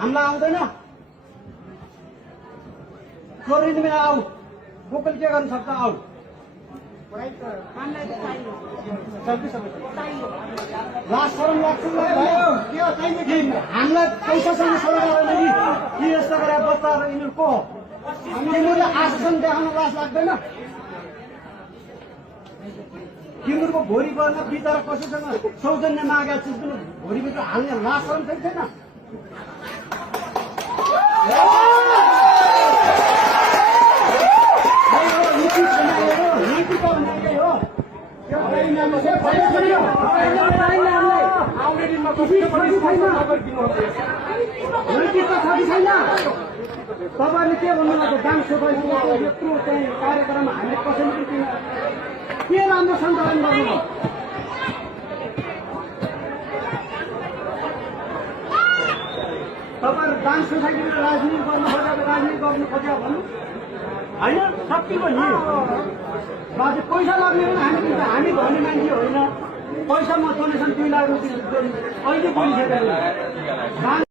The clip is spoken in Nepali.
हामीलाई आउँदैन चोरी में आऊ गोकुल के गर्न सक्छ आऊ लास्ट फरम लाग्छ हामीलाई पैसासँग सल्लाह गरेन कि यस्तो गरेर बच्चाहरू यिनीहरू को तिमीहरूले आश्वासन देखाउन लाज लाग्दैन तिमीहरूको भोलि गर्न बिचरा कसैसँग सौजन्य मागेको चिज पनि भोलिभित्र हाल्ने लाज फरम छैन तपाईँले के भन्नुभएको गाउँ सफाइको यत्रो चाहिँ कार्यक्रम हामीले कसैले पनि के राम्रो सञ्चालन गर्नुभयो तपाईँहरू गाउँ सोसाइटीमा राजनीति गर्नु खोजेको राजनीति गर्नु खोजेको भन्नु होइन सकियो नि बाजे पैसा लाग्ने पनि हामी भन्ने मान्छे होइन पैसामा डोनेसन 2 लाख रुपियाँ अहिले बोलिसकेको